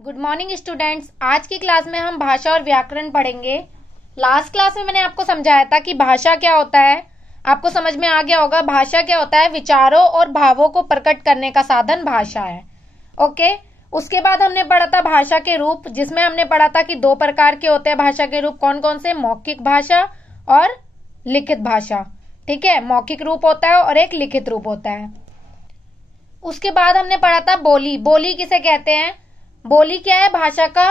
Good morning students. आज की class में हम भाषा और व्याकरण पढ़ेंगे। लास्ट क्लास में मैंने आपको समझाया था कि भाषा क्या होता है। आपको समझ में आ गया होगा। भाषा क्या होता है? विचारों और भावों को प्रकट करने का साधन भाषा है। ओके। उसके बाद हमने पढ़ा था भाषा के रूप, जिसमें हमने पढ़ा था कि दो प्रकार के होते हैं भाषा के रूप। कौन कौन से? मौखिक भाषा और लिखित भाषा। ठीक है, मौखिक रूप होता है और एक लिखित रूप होता है। उसके बाद हमने पढ़ा था बोली। बोली किसे कहते हैं? बोली क्या है? भाषा का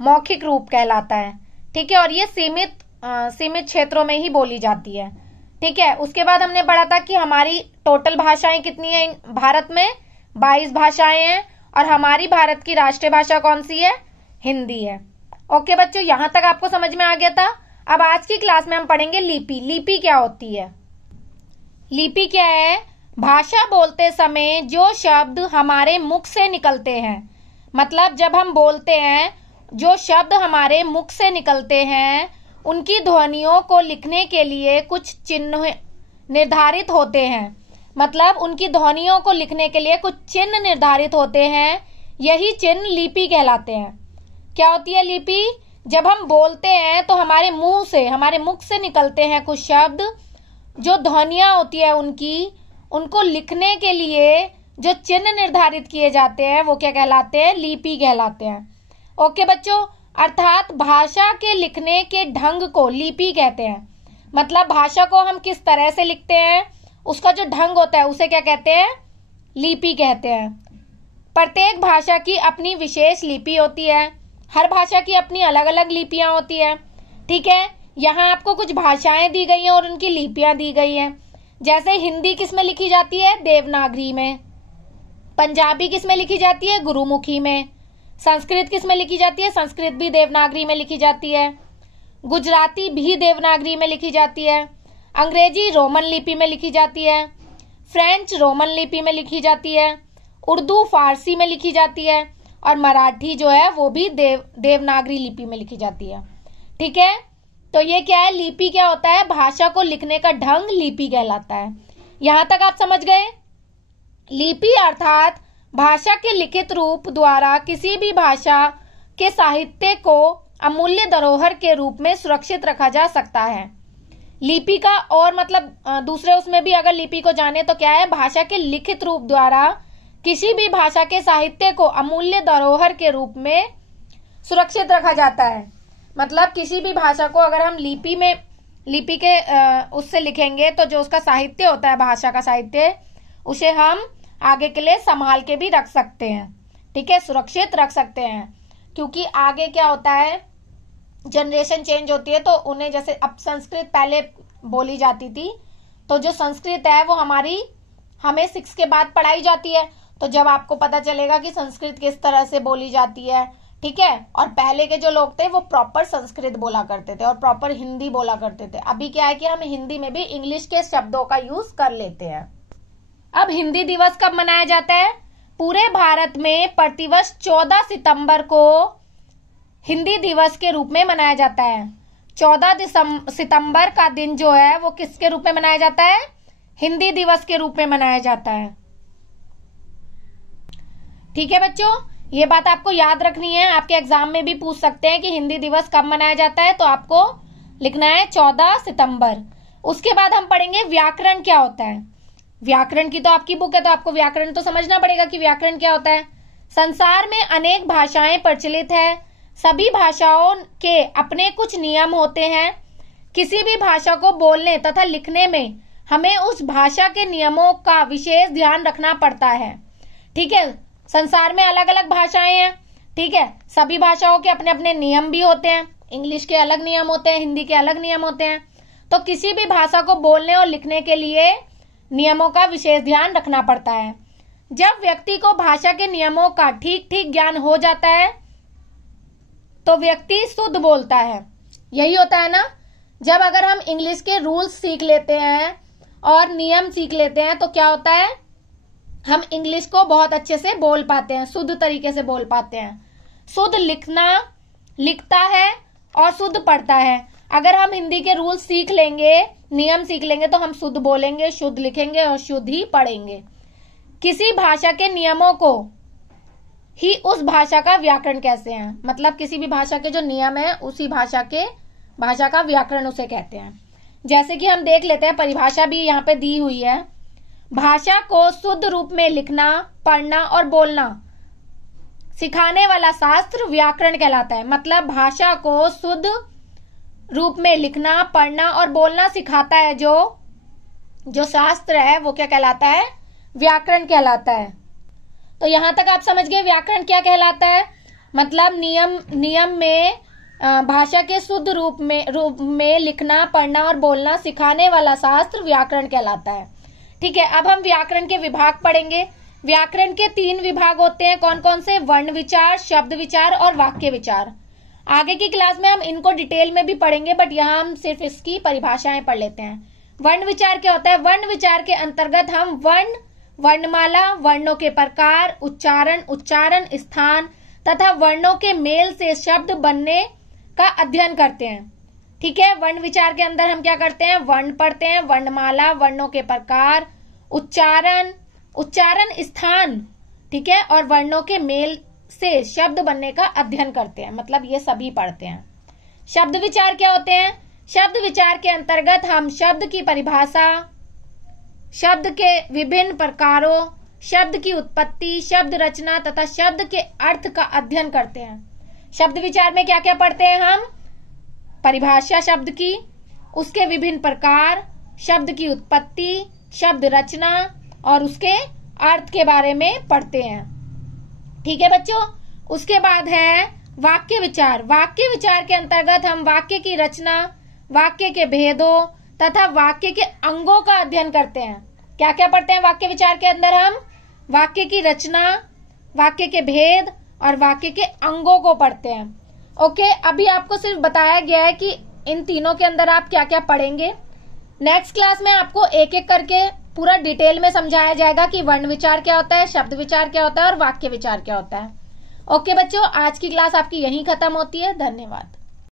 मौखिक रूप कहलाता है। ठीक है, और ये सीमित क्षेत्रों में ही बोली जाती है। ठीक है। उसके बाद हमने पढ़ा था कि हमारी टोटल भाषाएं कितनी है भारत में? 22 भाषाएं हैं। और हमारी भारत की राष्ट्रीय भाषा कौन सी है? हिंदी है। ओके बच्चों, यहां तक आपको समझ में आ गया था। अब आज की क्लास में हम पढ़ेंगे लिपि। लिपि क्या होती है? लिपि क्या है? भाषा बोलते समय जो शब्द हमारे मुख से निकलते हैं, मतलब जब हम बोलते हैं जो शब्द हमारे मुख से निकलते हैं, उनकी ध्वनियों को लिखने के लिए कुछ चिन्ह निर्धारित होते हैं। मतलब उनकी ध्वनियों को लिखने के लिए कुछ चिन्ह निर्धारित होते हैं। यही चिन्ह लिपि कहलाते हैं। क्या होती है लिपि? जब हम बोलते हैं तो हमारे मुख से निकलते हैं कुछ शब्द, जो ध्वनियां होती है उनको लिखने के लिए जो चिन्ह निर्धारित किए जाते हैं वो क्या कहलाते हैं? लिपि कहलाते हैं। ओके बच्चों, अर्थात भाषा के लिखने के ढंग को लिपि कहते हैं। मतलब भाषा को हम किस तरह से लिखते हैं, उसका जो ढंग होता है उसे क्या कहते हैं? लिपि कहते हैं। प्रत्येक भाषा की अपनी विशेष लिपि होती है। हर भाषा की अपनी अलग अलग लिपियां होती है। ठीक है, यहाँ आपको कुछ भाषाएं दी गई हैं और उनकी लिपियां दी गई हैं। जैसे हिंदी किस में लिखी जाती है? देवनागरी में। पंजाबी किस में लिखी जाती है? गुरुमुखी में। संस्कृत किस में लिखी जाती है? संस्कृत भी देवनागरी में लिखी जाती है। गुजराती भी देवनागरी में लिखी जाती है। अंग्रेजी रोमन लिपि में लिखी जाती है। फ्रेंच रोमन लिपि में लिखी जाती है। उर्दू फारसी में लिखी जाती है। और मराठी जो है वो भी देवनागरी लिपि में लिखी जाती है। ठीक है, तो ये क्या है? लिपि क्या होता है? भाषा को लिखने का ढंग लिपि कहलाता है। यहां तक आप समझ गए? लिपि अर्थात भाषा के लिखित रूप द्वारा किसी भी भाषा के साहित्य को अमूल्य धरोहर के रूप में सुरक्षित रखा जा सकता है। लिपि का और मतलब दूसरे उसमें भी अगर लिपि को जाने तो क्या है? भाषा के लिखित रूप द्वारा किसी भी भाषा के साहित्य को अमूल्य धरोहर के रूप में सुरक्षित रखा जाता है। मतलब किसी भी भाषा को अगर हम लिपि के उससे लिखेंगे तो जो उसका साहित्य होता है, भाषा का साहित्य, उसे हम आगे के लिए संभाल के भी रख सकते हैं। ठीक है, सुरक्षित रख सकते हैं। क्योंकि आगे क्या होता है, जनरेशन चेंज होती है तो उन्हें, जैसे अब संस्कृत पहले बोली जाती थी, तो जो संस्कृत है वो हमें 6 के बाद पढ़ाई जाती है। तो जब आपको पता चलेगा कि संस्कृत किस तरह से बोली जाती है, ठीक है, और पहले के जो लोग थे वो प्रॉपर संस्कृत बोला करते थे और प्रॉपर हिंदी बोला करते थे। अभी क्या है कि हम हिंदी में भी इंग्लिश के शब्दों का यूज कर लेते हैं। अब हिंदी दिवस कब मनाया जाता है? पूरे भारत में प्रतिवर्ष 14 सितंबर को हिंदी दिवस के रूप में मनाया जाता है। 14 सितंबर का दिन जो है वो किसके रूप में मनाया जाता है? हिंदी दिवस के रूप में मनाया जाता है। ठीक है बच्चों, ये बात आपको याद रखनी है। आपके एग्जाम में भी पूछ सकते हैं कि हिंदी दिवस कब मनाया जाता है, तो आपको लिखना है 14 सितंबर। उसके बाद हम पढ़ेंगे व्याकरण क्या होता है। व्याकरण की तो आपकी बुक है, तो आपको व्याकरण तो समझना पड़ेगा कि व्याकरण क्या होता है। संसार में अनेक भाषाएं प्रचलित है। सभी भाषाओं के अपने कुछ नियम होते हैं। किसी भी भाषा को बोलने तथा लिखने में हमें उस भाषा के नियमों का विशेष ध्यान रखना पड़ता है। ठीक है, संसार में अलग अलग भाषाएं हैं। ठीक है, सभी भाषाओं के अपने अपने नियम भी होते हैं। इंग्लिश के अलग नियम होते हैं, हिंदी के अलग नियम होते हैं। तो किसी भी भाषा को बोलने और लिखने के लिए नियमों का विशेष ध्यान रखना पड़ता है। जब व्यक्ति को भाषा के नियमों का ठीक ठीक ज्ञान हो जाता है तो व्यक्ति शुद्ध बोलता है। यही होता है ना, जब अगर हम इंग्लिश के रूल्स सीख लेते हैं और नियम सीख लेते हैं तो क्या होता है? हम इंग्लिश को बहुत अच्छे से बोल पाते हैं, शुद्ध तरीके से बोल पाते हैं। शुद्ध लिखता है और शुद्ध पढ़ता है। अगर हम हिंदी के रूल्स सीख लेंगे, नियम सीख लेंगे, तो हम शुद्ध बोलेंगे, शुद्ध लिखेंगे और शुद्ध ही पढ़ेंगे। किसी भाषा के नियमों को ही उस भाषा का व्याकरण कैसे हैं, मतलब किसी भी भाषा के जो नियम है उसी भाषा का व्याकरण उसे कहते हैं। जैसे कि हम देख लेते हैं, परिभाषा भी यहाँ पे दी हुई है। भाषा को शुद्ध रूप में लिखना, पढ़ना और बोलना सिखाने वाला शास्त्र व्याकरण कहलाता है। मतलब भाषा को शुद्ध रूप में लिखना, पढ़ना और बोलना सिखाता है जो शास्त्र है वो क्या कहलाता है, व्याकरण कहलाता है। तो यहां तक आप समझ गए व्याकरण क्या कहलाता है। मतलब नियम में भाषा के शुद्ध रूप में लिखना, पढ़ना और बोलना सिखाने वाला शास्त्र व्याकरण कहलाता है। ठीक है, अब हम व्याकरण के विभाग पढ़ेंगे। व्याकरण के 3 विभाग होते हैं, कौन कौन से, वर्ण विचार, शब्द विचार और वाक्य विचार। आगे की क्लास में हम इनको डिटेल में भी पढ़ेंगे, बट यहाँ हम सिर्फ इसकी परिभाषाएं पढ़ लेते हैं। वर्ण विचार क्या होता है। वर्ण विचार के अंतर्गत हम वर्ण, वर्णमाला, वर्णों के प्रकार, उच्चारण स्थान तथा वर्णों के मेल से शब्द बनने का अध्ययन करते हैं। ठीक है, वर्ण विचार के अंदर हम क्या करते हैं, वर्ण पढ़ते हैं, वर्णमाला, वर्णों के प्रकार, उच्चारण स्थान, ठीक है, और वर्णों के मेल से शब्द बनने का अध्ययन करते हैं। मतलब ये सभी पढ़ते हैं। शब्द विचार क्या होते हैं। शब्द विचार के अंतर्गत हम शब्द की परिभाषा, शब्द के विभिन्न प्रकारों, शब्द की उत्पत्ति, शब्द रचना तथा शब्द के अर्थ का अध्ययन करते हैं। शब्द विचार में क्या क्या पढ़ते हैं हम, परिभाषा शब्द की, उसके विभिन्न प्रकार, शब्द की उत्पत्ति, शब्द रचना और उसके अर्थ के बारे में पढ़ते हैं। ठीक है बच्चों, उसके बाद है वाक्य विचार। वाक्य विचार के अंतर्गत हम वाक्य की रचना, वाक्य के भेदों तथा वाक्य के अंगों का अध्ययन करते हैं। क्या क्या पढ़ते हैं वाक्य विचार के अंदर हम, वाक्य की रचना, वाक्य के भेद और वाक्य के अंगों को पढ़ते हैं। ओके, अभी आपको सिर्फ बताया गया है कि इन तीनों के अंदर आप क्या क्या पढ़ेंगे। नेक्स्ट क्लास में आपको एक एक करके पूरा डिटेल में समझाया जाएगा कि वर्ण विचार क्या होता है, शब्द विचार क्या होता है और वाक्य विचार क्या होता है। ओके बच्चों, आज की क्लास आपकी यहीं खत्म होती है। धन्यवाद।